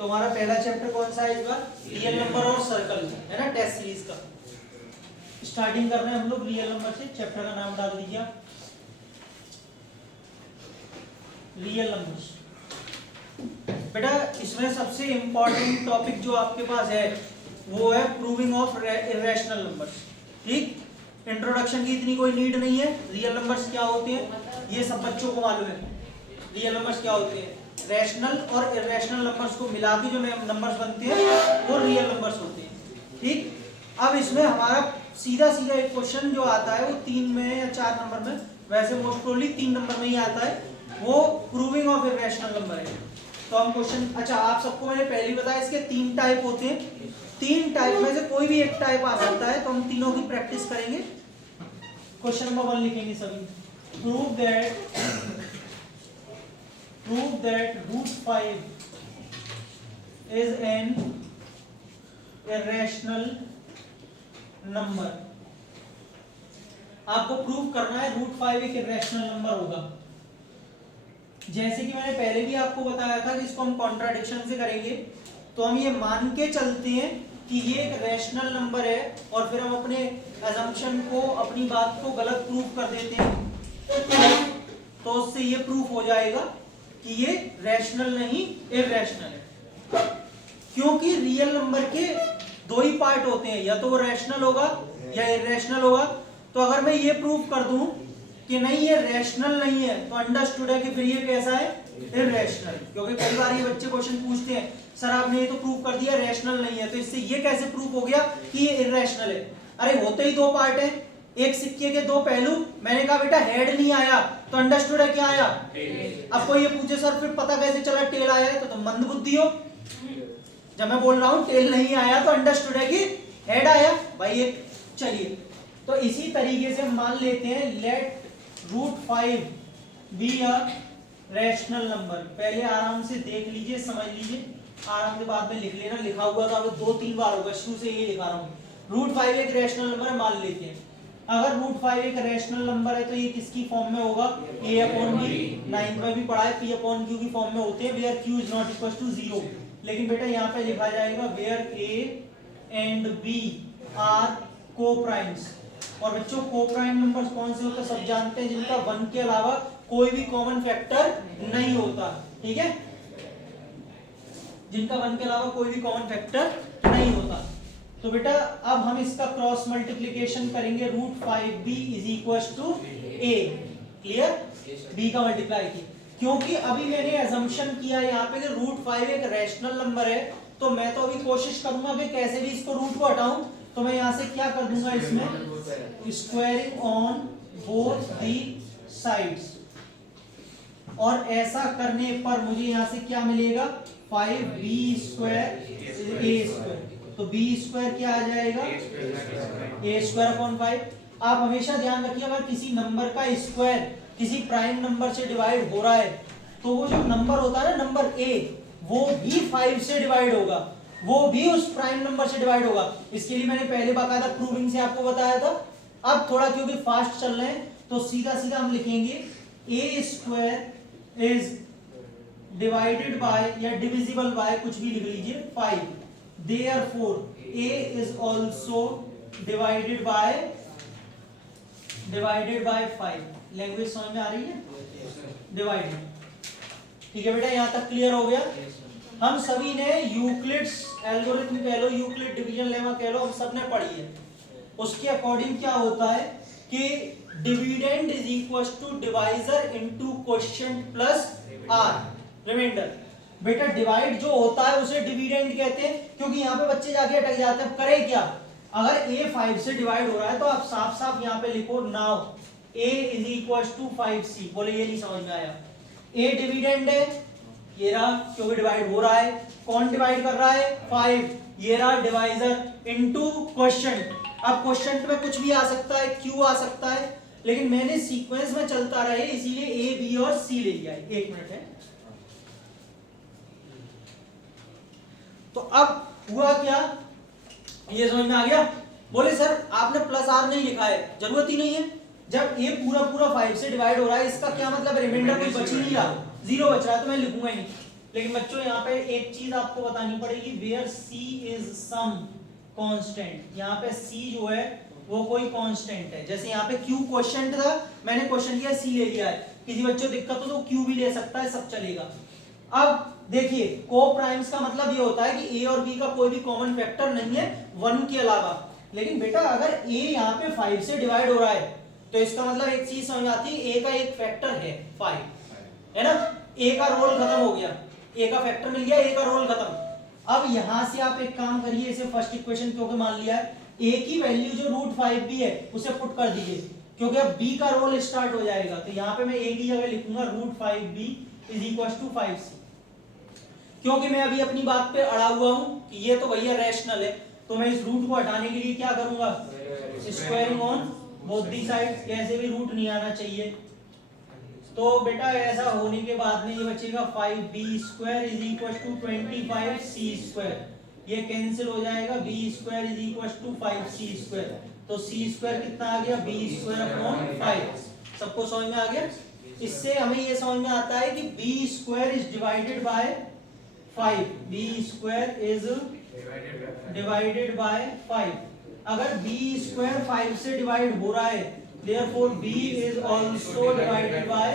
तो हमारा पहला चैप्टर कौन सा है इस बार? रियल नंबर और सर्कल, है ना, टेस्ट सीरीज का। स्टार्टिंग कर रहे हैं हम लोग रियल नंबर से। चैप्टर का नाम डाल दीजिए आप, रियल नंबर्स। बेटा इसमें सबसे इंपॉर्टेंट टॉपिक जो आपके पास है वो है प्रूविंग ऑफ इरेशनल नंबर्स। ठीक, इंट्रोडक्शन की इतनी कोई नीड नहीं है। रियल नंबर्स क्या होते हैं ये सब बच्चों को मालूम है। रियल नंबर्स क्या होते हैं? रैशनल और इरेशनल नंबर्स को मिला के जो नंबर्स बनते हैं वो रियल नंबर्स होते हैं। ठीक, अब इसमें हमारा सीधा सीधा एक क्वेश्चन जो आता है वो 3 में या 4 नंबर में, वैसे मोस्ट प्रोबेबली 3 नंबर में ही आता है, वो प्रूविंग ऑफ इरेशनल नंबर है। तो हम क्वेश्चन, अच्छा आप सबको मैंने पहले ही बताया इसके 3 टाइप होते हैं। 3 टाइप में से कोई भी एक टाइप आ सकता है, तो हम तीनों की प्रैक्टिस करेंगे। क्वेश्चन नंबर 1 लिखेंगे सभी। Prove that root 5 is an irrational number. आपको प्रूव करना है रूट 5 एक इरेशनल नंबर होगा। जैसे कि मैंने पहले भी आपको बताया था कि इसको हम कॉन्ट्राडिक्शन से करेंगे। तो हम ये मान के चलते हैं कि ये एक रैशनल नंबर है और फिर हम अपने असम्पशन को, अपनी बात को गलत प्रूव कर देते हैं, तो उससे ये प्रूफ हो जाएगा कि ये रैशनल नहीं इरैशनल है। क्योंकि रियल नंबर के 2 ही पार्ट होते हैं, या तो वो रैशनल होगा या इरैशनल होगा। तो अगर मैं ये प्रूफ कर दूं कि नहीं ये रैशनल नहीं है, तो अंडरस्टूड है कि फिर ये कैसा है? इरैशनल। क्योंकि कई बार ये बच्चे क्वेश्चन पूछते हैं, सर आपने ये तो प्रूव कर दिया रैशनल नहीं है, तो इससे ये कैसे प्रूफ हो गया कि ये इरैशनल है? अरे होते ही 2 पार्ट है, एक सिक्के के 2 पहलू। मैंने कहा बेटा हेड नहीं आया, तो अंडरस्टूड है क्या आया? अब कोई ये पूछे सर फिर पता कैसे चला टेल आया है, तो तुम मंदबुद्धि हो। जब मैं बोल रहा हूं टेल नहीं आया तो अंडरस्टूड है कि हेड आया भाई। एक चलिए, तो इसी तरीके से मान लेते हैं let root 5 be a rational number. पहले आराम से देख लीजिए, समझ लीजिए, आराम से बाद में लिख लेना। लिखा हुआ तो अब 2-3 बार होगा, शुरू से ये लिखा रहा हूं। रूट 5 एक रैशनल नंबर है मान लेते हैं। अगर रूट 5 एक रैशनल नंबर है तो ये किसकी फॉर्म में होगा? a upon b। 9th में भी पढ़ा है, p अपॉन q की फॉर्म में होते हैं, where q is not equal to 0। लेकिन बेटा यहाँ पे लिखा जाएगा where a and b are coprimes. और बच्चों को-प्राइम नंबर्स कौन से होते हैं सब जानते हैं, जिनका 1 के अलावा कोई भी कॉमन फैक्टर नहीं होता। ठीक है, जिनका 1 के अलावा कोई भी कॉमन फैक्टर नहीं होता। तो बेटा अब हम इसका क्रॉस मल्टीप्लिकेशन करेंगे। Root 5b is equal to a। Clear? b का मल्टीप्लाई की, क्योंकि अभी मैंने अजम्पशन किया यहाँ पे कि रूट 5 एक रैशनल नंबर है, तो मैं तो अभी कोशिश करूंगा कि कैसे भी इसको रूट को हटाऊं। तो मैं यहाँ से क्या कर दूंगा, इसमें squaring on both the sides, और ऐसा करने पर मुझे यहाँ से क्या मिलेगा? 5b square a square. तो b स्क्वायर क्या आ जाएगा? a square upon 5। आप हमेशा ध्यान रखिए, अगर किसी नंबर का स्क्वायर किसी प्राइम नंबर से डिवाइड हो रहा है, तो वो जो नंबर होता है ना नंबर a, वो भी 5 से डिवाइड होगा, वो भी उस प्राइम नंबर से डिवाइड होगा। इसके लिए मैंने पहले बाकायदा प्रूविंग से आपको बताया था। अब थोड़ा क्योंकि फास्ट चल रहे हैं तो सीधा सीधा हम लिखेंगे a square is divided by या डिविजिबल बाय, कुछ भी लिख लीजिए, 5। Therefore a is also divided by 5। Language समझ में आ रही है? डिवाइडेड। ठीक है बेटा, यहां तक क्लियर हो गया। हम सभी ने यूक्लिड्स एल्गोरिथम कह लो, यूक्लिड डिवीजन लेमा कह लो, हम सब ने पढ़ी है। उसके अकॉर्डिंग क्या होता है कि dividend is equal to divisor into quotient plus r remainder. बेटा डिवाइड जो होता है उसे डिविडेंड कहते हैं, क्योंकि यहाँ पे बच्चे जाके अटक जाते हैं। करें क्या? अगर a 5 से डिवाइड हो रहा है तो आप साफ साफ यहाँ पे लिखो now a is equal to 5c। बोले ये नहीं समझ में आया? a डिविडेंड है, ये रहा, क्योंकि डिवाइड हो रहा है। कौन डिवाइड कर रहा है? 5। ये रहा डिवाइजर इनटू क्वोशिएंट। अब क्वोशिएंट में कुछ भी आ सकता है, q आ सकता है, लेकिन मैंने सीक्वेंस में चलता रहे इसीलिए a b और c ले लिया है। 1 मिनट है। तो अब हुआ क्या, ये समझ में आ गया? बोले सर आपने प्लस आर नहीं लिखा है, जरूरत ही नहीं है। जब ये पूरा 5 से डिवाइड हो रहा है, इसका क्या मतलब? रिमाइंडर कोई बच ही नहीं रहा, 0 बच रहा है, तो मैं लिखूंगा ही नहीं। लेकिन बच्चों यहाँ पे एक चीज आपको बतानी पड़ेगी, where c is some constant. यहाँ पे सी जो है वो कोई कांस्टेंट है। जैसे यहाँ पे क्यू क्वेश्चन था, मैंने क्वेश्चन किया सी ले लिया है, किसी बच्चे को दिक्कत हो तो क्यू भी ले सकता है, सब चलेगा। अब देखिए को प्राइम्स का मतलब ये होता है कि ए और बी का कोई भी कॉमन फैक्टर नहीं है 1 के अलावा। लेकिन बेटा अगर ए यहाँ पे 5 से डिवाइड हो रहा है तो इसका मतलब एक चीज समझ आती है, ए का एक फैक्टर है 5, है ना। ए का रोल खत्म हो गया, ए का फैक्टर मिल गया, ए का रोल खत्म। अब यहां से आप एक काम करिए, इसे फर्स्ट इक्वेशन क्योंकि मान लिया है, ए की वैल्यू जो √5 भी है उसे पुट कर दीजिए, क्योंकि अब बी का रोल स्टार्ट हो जाएगा। तो यहाँ पे मैं ए की जगह लिखूंगा √5b = 5c, क्योंकि मैं अभी अपनी बात पे अड़ा हुआ हूं कि ये तो भैया रैशनल है, तो मैं इस रूट को हटाने के लिए क्या करूंगा, squaring on both the sides, कैसे भी रूट नहीं आना चाहिए। तो बेटा ऐसा होने के बाद में ये बचेगा 5b² = 25c², ये कैंसिल हो जाएगा, b² = 5c², तो c² कितना आ गया, b²/5। सबको समझ में आ गया। इससे हमें ये समझ में आता है कि b² is divided by 5, b² is divided by 5। अगर b² 5 से डिवाइड हो रहा है, therefore b is also divided by,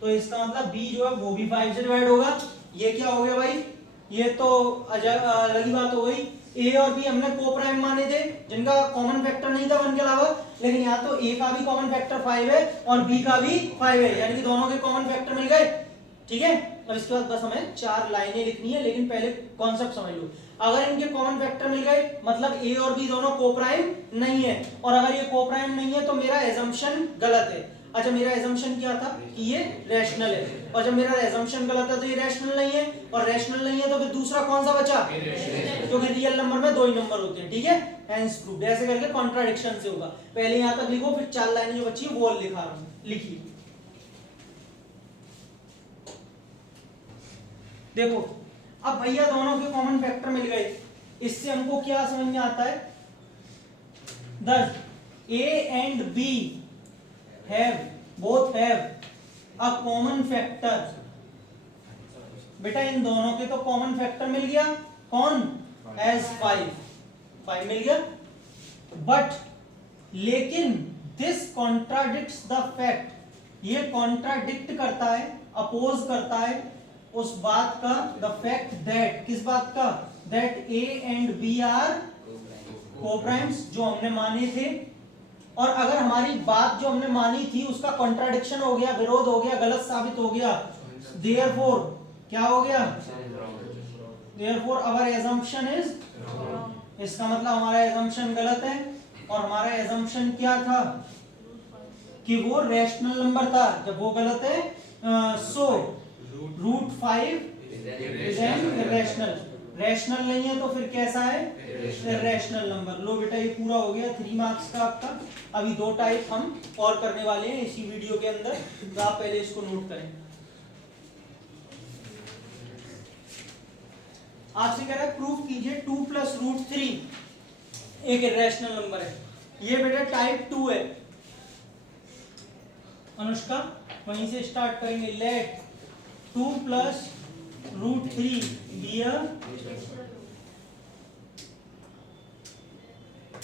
तो इसका मतलब b जो है वो भी 5 से डिवाइड होगा। ये क्या हो गया भाई, ये तो अलग ही बात हो गई। a और b हमने को प्राइम माने थे जिनका कॉमन फैक्टर नहीं था 1 के अलावा, लेकिन यहाँ तो a का भी कॉमन फैक्टर 5 है और b का भी 5 है, यानी कि दोनों के कॉमन फैक्टर मिल गए। ठीक है, और इसके बाद बस हमें 4 लाइनें लिखनी है, लेकिन पहले कॉन्सेप्ट समझ लो। अगर इनके कॉमन फैक्टर मिल गए मतलब a और b दोनों कोप्राइम नहीं है, और अगर ये कोप्राइम नहीं है तो मेरा एजम्पशन गलत है। अच्छा, मेरा एजम्पशन क्या था कि ये रैशनल है, और जब मेरा एजम्पशन गलत है तो ये रैशनल नहीं है, और रैशनल नहीं है तो फिर दूसरा कौन सा बचा, क्योंकि रियल नंबर में 2 ही नंबर होते हैं। ठीक है, हेंस प्रूव्ड। ऐसे करके कॉन्ट्राडिक्शन से होगा। पहले यहां तक लिखो, फिर 4 लाइनें जो बची है वो लिखा रहा हूं, लिखिए। देखो अब भैया दोनों के कॉमन फैक्टर मिल गए, इससे हमको क्या समझ में आता है, thus a and b both have a common factor। बेटा इन दोनों के तो कॉमन फैक्टर मिल गया, कौन, as 5 मिल गया, बट लेकिन दिस कॉन्ट्राडिक्ट्स द फैक्ट, ये कॉन्ट्राडिक्ट करता है, अपोज करता है उस बात का, द फैक्ट दैट, किस बात का, that a and b are coprimes, जो हमने माने थे। और अगर हमारी बात जो हमने मानी थी उसका कॉन्ट्राडिक्शन हो गया, विरोध हो गया, गलत साबित हो गया, देयरफॉर क्या हो गया, देयरफॉर आवर assumption इज, इसका मतलब हमारा assumption गलत है। और हमारा assumption क्या था कि वो रैशनल नंबर था, जब वो गलत है सो √5 इज एन इरेशनल, रैशनल नहीं है तो फिर कैसा है, इरेशनल नंबर। लो बेटा ये पूरा हो गया 3 मार्क्स का आपका। अभी 2 टाइप हम और करने वाले हैं इसी वीडियो के अंदर, तो आप पहले इसको नोट करें। आपसे कह रहा है प्रूफ कीजिए 2 + √3 एक इरेशनल नंबर है। ये बेटा टाइप 2 है। अनुष्का वहीं से स्टार्ट करेंगे। लेट 2 + √3 बी अ,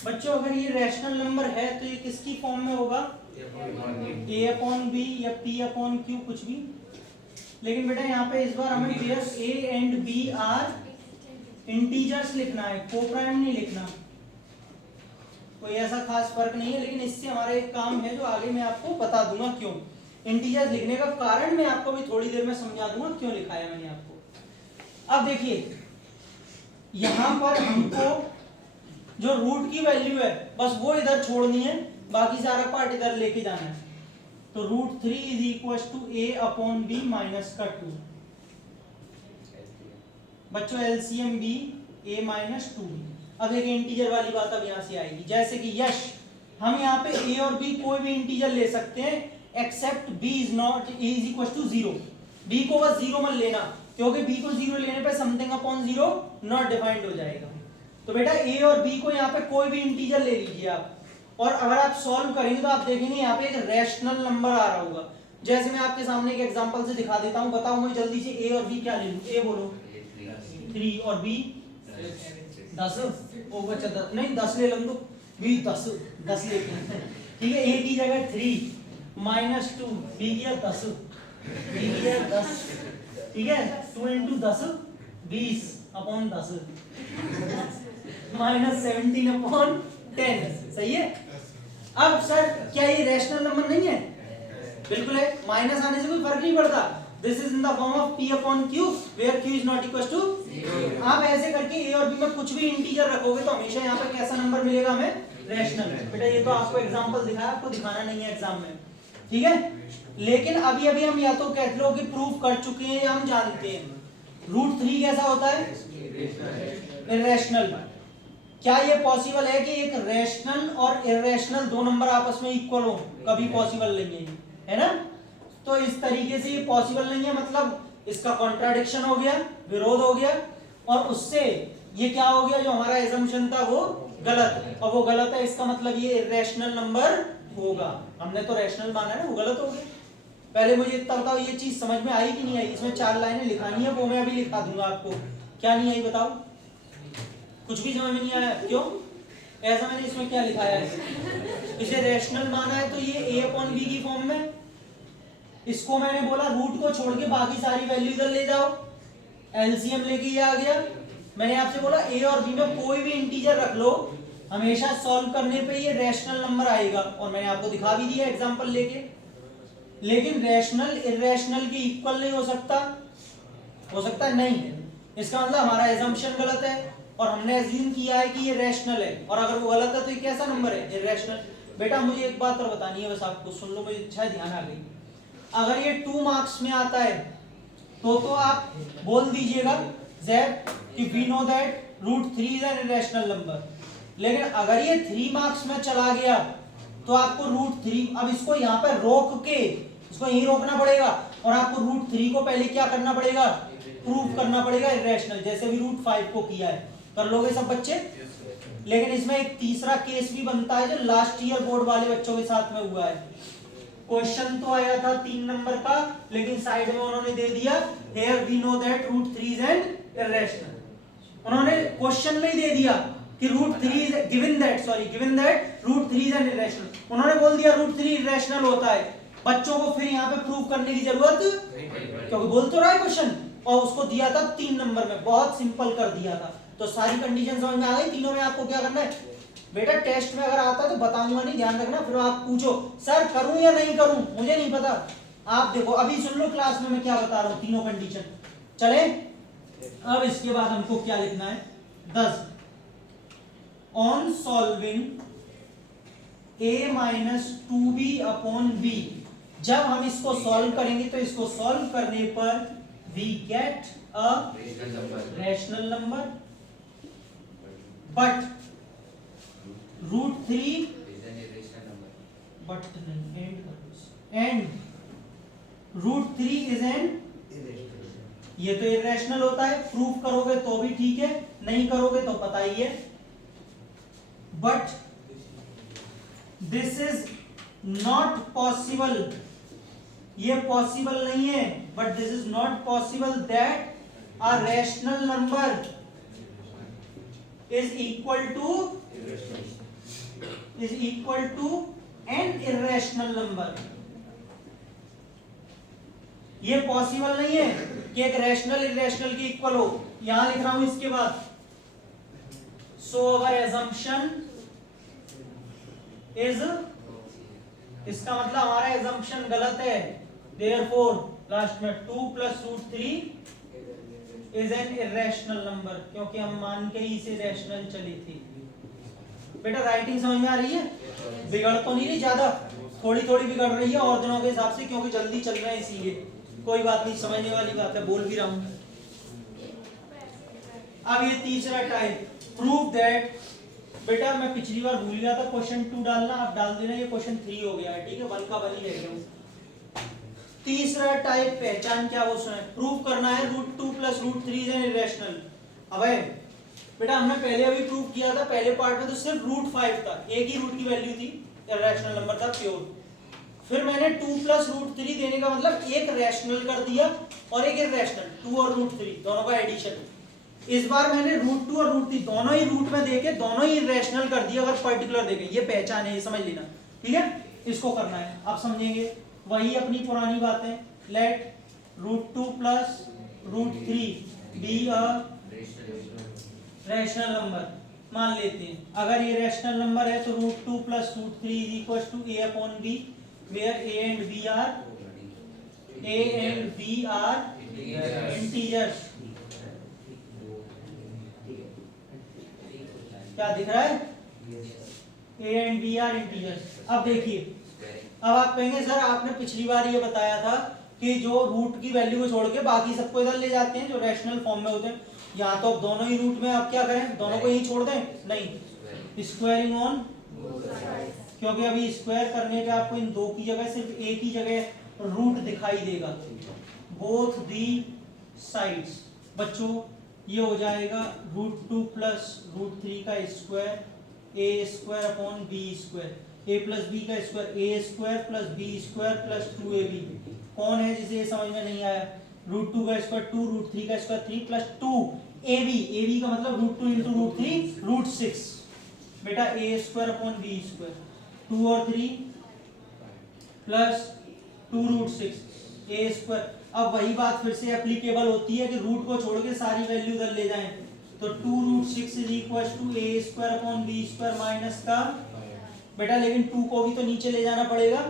बच्चों अगर ये रैशनल नंबर है तो ये किसकी फॉर्म में होगा, a/b या p/q, कुछ भी। लेकिन बेटा यहाँ पे इस बार हमें a and b are integers लिखना है, कोप्राइम नहीं लिखना। कोई ऐसा खास फर्क नहीं है, लेकिन इससे हमारा एक काम है जो आगे मैं आपको बता दूंगा क्यों। इंटीजर्स लिखने का कारण मैं आपको भी थोड़ी देर में समझा दूंगा क्यों लिखाया मैंने आपको। अब देखिए यहां पर हमको जो रूट की वैल्यू है बस वो इधर छोड़नी है, बाकी सारा पार्ट इधर लेके जाना है। तो √3 = a/b - 2। बच्चों एलसीएम b a - 2b। अब एक इंटीजर वाली बात अब यहां से आएगी, जैसे कि यश हम यहाँ पे a और b कोई भी इंटीजर ले सकते हैं एक्सेप्ट b = 0। b को बस 0 मत लेना, क्योंकि b को 0 लेने पे समथिंग अपॉन 0 नॉट डिफाइंड हो जाएगा। तो बेटा a और b को यहाँ पे कोई भी इंटीजर ले लीजिए आप, और अगर आप सॉल्व करेंगे तो आप देखेंगे यहाँ पे एक रैशनल नंबर आ रहा होगा। जैसे मैं आपके सामने एक एग्जांपल से दिखा देता हूँ, बताओ मुझे जल्दी से ए और बी क्या ले लूँ? ए बोलो 3 और बी 10। ओ बच्चा 10 नहीं 10 ले लूँ तो बी 10 लेते हैं, ठीक है। ए की जगह 3 -2, बी की 10, बी की 10, ठीक है। 2 × 10 20 अपॉन 10 -17/10, सही है। अब सर क्या ये रैशनल नंबर नहीं है? बिल्कुल है, माइनस आने से कोई फर्क नहीं पड़ता। This is in the form of p/q where q is not equal to. आप ऐसे करके a और b में कुछ भी इंटीजर रखोगे तो हमेशा यहाँ पे कैसा नंबर मिलेगा हमें? रैशनल। बेटा ये तो आपको एग्जांपल दिखाया, आपको दिखाना नहीं है एग्जाम में, ठीक है। लेकिन अभी अभी हम या तो कह लो कि प्रूव कर चुके हैं या हम जानते हैं √3 कैसा होता है? इरेशनल। क्या ये पॉसिबल है कि एक रैशनल और इरेशनल दो नंबर आपस में इक्वल हो? कभी पॉसिबल नहीं है ना। तो इस तरीके से ये पॉसिबल नहीं है, मतलब इसका कॉन्ट्राडिक्शन हो गया, विरोध हो गया, और उससे ये क्या हो गया, जो हमारा एजम्पशन था वो गलत, और वो गलत है, इसका मतलब ये इरेशनल नंबर होगा। हमने तो रैशनल माना है ना, वो गलत हो गया। पहले मुझे इतना बताओ, ये चीज समझ में आई कि नहीं आई? इसमें 4 लाइनें लिखानी है, वो मैं अभी लिखा दूंगा आपको। क्या नहीं आई बताओ? कुछ भी समझ में नहीं आया? क्यों ऐसा? मैंने इसमें क्या लिखाया है? इसे रैशनल माना है तो ये a/b की फॉर्म में, इसको मैंने बोला रूट को छोड़ के बाकी सारी वैल्यू इधर ले जाओ, एलसीएम लेके ये आ गया। मैंने आपसे बोला a और b में कोई भी इंटीजर रख लो, हमेशा सॉल्व करने पे ये रैशनल नंबर आएगा, और मैंने आपको दिखा भी दिया एग्जांपल लेके। लेकिन रैशनल इरेशनल की इक्वल नहीं हो सकता। हो सकता है? नहीं। इसका मतलब हमारा एजम्पशन गलत है और हमने एज्यूम किया है कि ये रैशनल है, और अगर वो गलत है तो ये कैसा नंबर है? इरेशनल। बेटा मुझे एक बात और बतानी है, बस आपको सुन लो, मुझे अच्छा ध्यान आ गई। अगर ये 2 मार्क्स में आता है तो आप बोल दीजिएगा ज़ैड कि we know that √3 is an irrational number. लेकिन अगर ये 3 मार्क्स में चला गया तो आपको √3, अब इसको यहाँ पे रोक के इसको यहीं रोकना पड़ेगा, और आपको √3 को पहले क्या करना पड़ेगा? प्रूफ करना पड़ेगा इरेशनल, जैसे भी √5 को किया है। कर लोगे सब बच्चे? लेकिन इसमें एक तीसरा केस भी बनता है जो लास्ट ईयर बोर्ड वाले बच्चों के साथ में हुआ है। क्वेश्चन तो आया था 3 नंबर का, लेकिन साइड में उन्होंने दे दिया here we know that √3 is an irrational. उन्होंने क्वेश्चन में ही दे दिया कि √3 is given that √3 is an irrational. उन्होंने बोल दिया √3 इरेशनल होता है। बच्चों को फिर यहाँ पे प्रूव करने की जरूरत, क्योंकि बोल तो रहा है क्वेश्चन, और उसको दिया था 3 नंबर में, बहुत सिंपल कर दिया था। तो सारी कंडीशन समझ में आ गई। तीनों में आपको क्या करना है? बेटा टेस्ट में अगर आता है तो बताऊंगा नहीं, ध्यान रखना। फिर आप पूछो सर करूं या नहीं करूं, मुझे नहीं पता। आप देखो अभी सुन लो क्लास में मैं क्या बता रहा हूं, तीनों कंडीशन। चले अब इसके बाद हमको क्या लिखना है? 10 ऑन सॉल्विंग a-2b/b। जब हम इसको सॉल्व करेंगे तो इसको सॉल्व करने पर we get a rational number, but √3 and √3 is an, ये तो इरेशनल होता है। प्रूफ करोगे तो भी ठीक है, नहीं करोगे तो पता ही है। But this is not possible, ये पॉसिबल नहीं है। But this is not possible that a rational number is equal to an irrational number। ये पॉसिबल नहीं है कि एक रैशनल इरेशनल की इक्वल हो। यहां लिख रहा हूं इसके बाद, सो अवर एजम्पशन इज, इसका मतलब हमारा एजम्पशन गलत है। देयरफॉर लास्ट में 2 + √3 इज एन इरेशनल नंबर, क्योंकि हम मान के ही इसे रैशनल चली थी। बेटा राइटिंग समझ में आ रही है? बिगड़ तो नहीं रही ज्यादा, थोड़ी थोड़ी बिगड़ रही है और दिनों के हिसाब से, क्योंकि जल्दी चल रहे हैं इसीलिए। कोई बात नहीं, समझने वाली बात है, बोल भी रहा हूं। अब ये तीसरा टाइप, प्रूव दैट। बेटा मैं पिछली बार भूल गया था क्वेश्चन 2 डालना, आप डाल देना, ये क्वेश्चन 3 हो गया है, ठीक है। 1 का 1 ही रह गया। तीसरा टाइप पहचान क्या वो सुने, प्रूव करना है √2 + √3 इज एन इरेशनल। अब बेटा हमने पहले अभी प्रूव किया था, पहले पार्ट में तो सिर्फ √5 था, एक ही रूट की वैल्यू थी, इरेशनल नंबर था प्योर। फिर मैंने 2 प्लस रूट 3 देने का मतलब एक रैशनल कर दिया और एक इरेशनल, 2 और रूट 3 दोनों का एडिशन। इस बार मैंने रूट 2 और रूट 3 दोनों ही रूट में देके दोनों ही इरेशनल कर दिया, अगर पर्टिकुलर देके। ये पहचान है, ये समझ लेना, ठीक है। इसको करना है, आप समझेंगे। वही अपनी पुरानी बातें, let root 2 plus root 3 be a rational number मान लेते हैं। अगर ये रैशनल नंबर है तो root 2 plus root 3 is equal to a upon b, where a and b are integers. क्या दिख रहा है? a and b are integers. अब देखिए, अब आप कहेंगे सर आपने पिछली बार ये बताया था कि जो रूट की वैल्यू को छोड़ के बाकी सबको इधर ले जाते हैं जो रैशनल फॉर्म में होते हैं। यहाँ तो दोनों ही रूट में, आप क्या करें, दोनों को ही छोड़ दें? नहीं, स्क्वायरिंग ऑन, क्योंकि अभी स्क्वायर करने पे आपको इन दो की जगह सिर्फ एक ही जगह रूट दिखाई देगा, बोथ दी साइड्स। बच्चों ये हो जाएगा रूट 2 प्लस रूट 3 का square, A square upon B square, A plus B का square, A square plus B square plus 2ab। कौन है जिसे ये समझ में नहीं आया? रूट 2 का स्क्वायर 2, रूट 3 का स्क्वायर 3 प्लस 2ab, ab का मतलब रूट 2 इंटू रूट 3 रूट 6। बेटा ए स्क्वायर अपॉन बी स्क्वायर, 2 और 3 प्लस 2 रूट 6 ए स्क्वायर। अब वही बात फिर से एप्लीकेबल होती है कि रूट को छोड़ के सारी वैल्यू उधर ले जाएं, तो 2 root 6 is equal to a square upon B square minus का, बेटा लेकिन 2 को भी तो नीचे ले जाना पड़ेगा,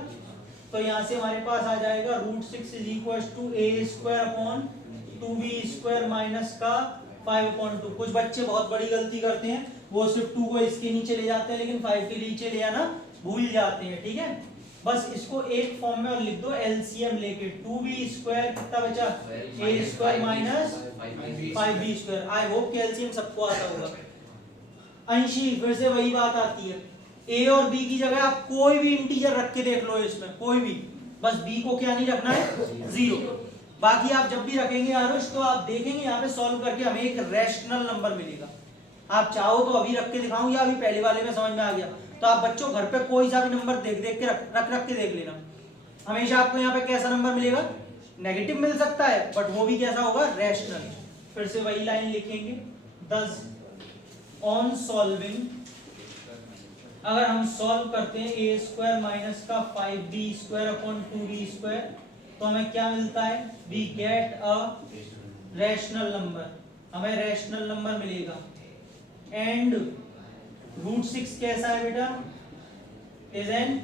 तो यहाँ से हमारे पास आ जाएगा root 6 is equal to a square upon 2b square minus का 5/2। कुछ बच्चे बहुत बड़ी गलती करते हैं, वो सिर्फ 2 को इसके नीचे ले जाते हैं लेकिन 5 के नीचे ले आना भूल जाते हैं, ठीक है। बस इसको एक फॉर्म में और लिख दो एलसीएम लेके, 2b स्क्वायर कितना बचा, A square minus 5b square. I hope कि एलसीएम सबको आता होगा। अंशी फिर से वही बात आती है, ए और बी की जगह आप कोई भी इंटीजर रख के देख लो इसमें, कोई भी, बस बी को क्या नहीं रखना है, 0। बाकी आप जब भी रखेंगे आरुष तो आप देखेंगे यहाँ पे सॉल्व करके हमें एक रैशनल नंबर मिलेगा। आप चाहो तो अभी रख के दिखाऊं या अभी पहले वाले में समझ में आ गया तो आप बच्चों घर पे कोई सा भी नंबर देख देख के रख के देख लेना। हमेशा आपको यहाँ पे कैसा नंबर मिलेगा, नेगेटिव मिल सकता है बट वो भी कैसा होगा, रैशनल। फिर से वही लाइन लिखेंगे, दस ऑन सॉल्विंग, अगर हम सॉल्व करते हैं ए स्क्वायर माइनस का 5b square upon 2b square तो हमें क्या मिलता है, we get a rational number, हमें रैशनल नंबर मिलेगा। एंड रूट 6 कैसा है बेटा, इज एन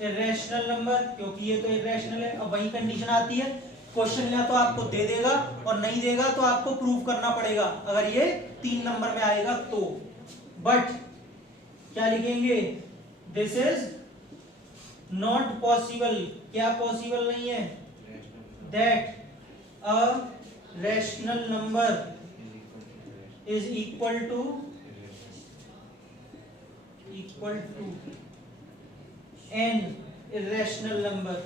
इरेशनल नंबर, क्योंकि ये तो इरेशनल है। अब वही कंडीशन आती है, क्वेश्चन या तो आपको दे देगा और नहीं देगा तो आपको प्रूव करना पड़ेगा अगर ये 3 नंबर में आएगा तो। बट क्या लिखेंगे, दिस इज नॉट पॉसिबल, क्या पॉसिबल नहीं है, that a rational number is equal to an irrational number.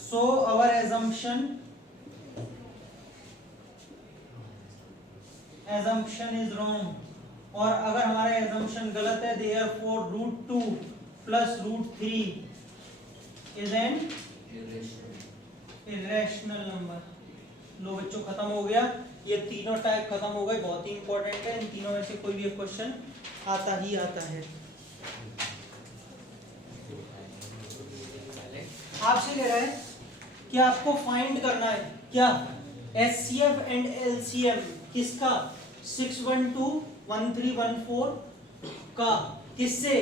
So our assumption is wrong, और अगर हमारा assumption गलत है therefore root 2 plus root 3 is an irrational number। लो बच्चों खत्म हो गया, ये तीनों टाइप खत्म हो गए, बहुत ही इंपॉर्टेंट है। इन तीनों में से कोई भी एक क्वेश्चन आता ही आता है। आपसे कह रहा है कि आपको फाइंड करना है क्या, एचसीएफ एंड एलसीएम किसका, 612 1314 का, किससे,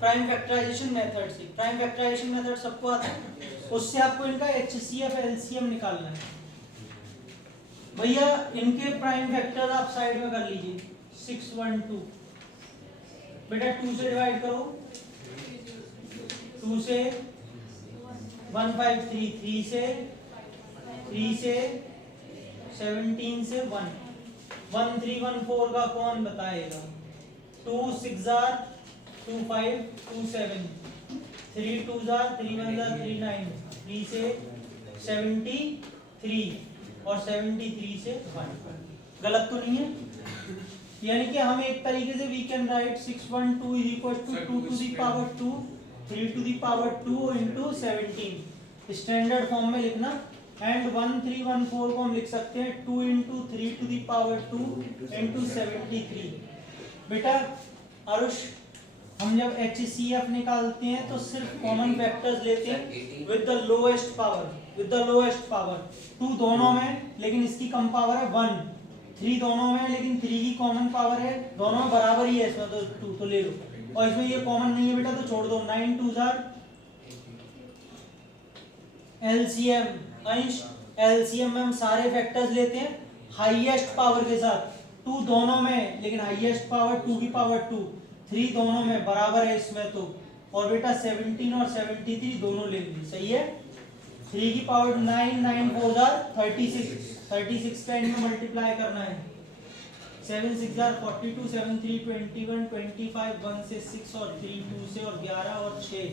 प्राइम फैक्टराइजेशन मेथड से। प्राइम फैक्टराइजेशन मेथड सबको आता है, उससे आपको इनका एचसीएफ एलसीएम निकालना है। भैया इनके प्राइम फैक्टर आप साइड में कर लीजिए, 612 बेटा 2 से डिवाइड करो, 2 से 153, 3 से 17 से 1, 1314 का कौन बताएगा, 2 6 2 5 2 7, 3 2 3 1 3 9, 3 से 73 और 73 से 1, गलत तो नहीं है। यानी कि हम एक तरीके से we can write 612 is equal to 2 to the power 2 3 to the power 2 into 17 standard form में लिखना। एंड 1314 को हम लिख सकते हैं 2 into 3 to the power 2 into 73। बेटा आरुष, हम जब HCF निकालते हैं तो सिर्फ कॉमन फैक्टर्स लेते हैं विद द लोएस्ट पावर 2 दोनों में, लेकिन इसकी कम पावर है 1, 3 दोनों में लेकिन 3 की कॉमन पावर है, दोनों में बराबर ही है इसमें, तो 2 तो ले लो। और इसमें ये कॉमन नहीं है बेटा तो छोड़ दो। 9 2 LCM अंश, LCM में हम सारे फैक्टर्स लेते हैं हाईएस्ट पावर के साथ, 2 दोनों में लेकिन हाईएस्ट पावर 2 की पावर 2, 3 दोनों में बराबर है इसमें तो। और बेटा 17 और 73 दोनों ले ली, सही है। 3 की पावर 9 9 4 36 का इनमें मल्टीप्लाई करना है। 7 6 42 7 3 21 25 1 से 6 और 3 2 से और 11 और 6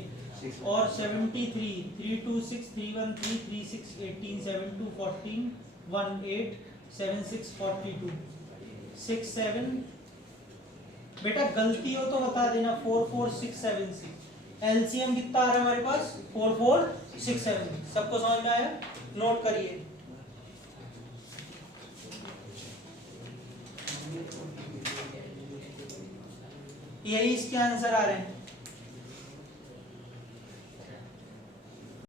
और 73 3 2 6 3 1 3 3 6 18 7 2 14 1 8 7 6 42 6 7। बेटा गलती हो तो बता देना। 4 4 6 7 6 एलसीएम कितना आ रहा है हमारे पास 4 4 6 7। सबको समझ में आया? नोट करिए। यही इसके आंसर आ रहे हैं।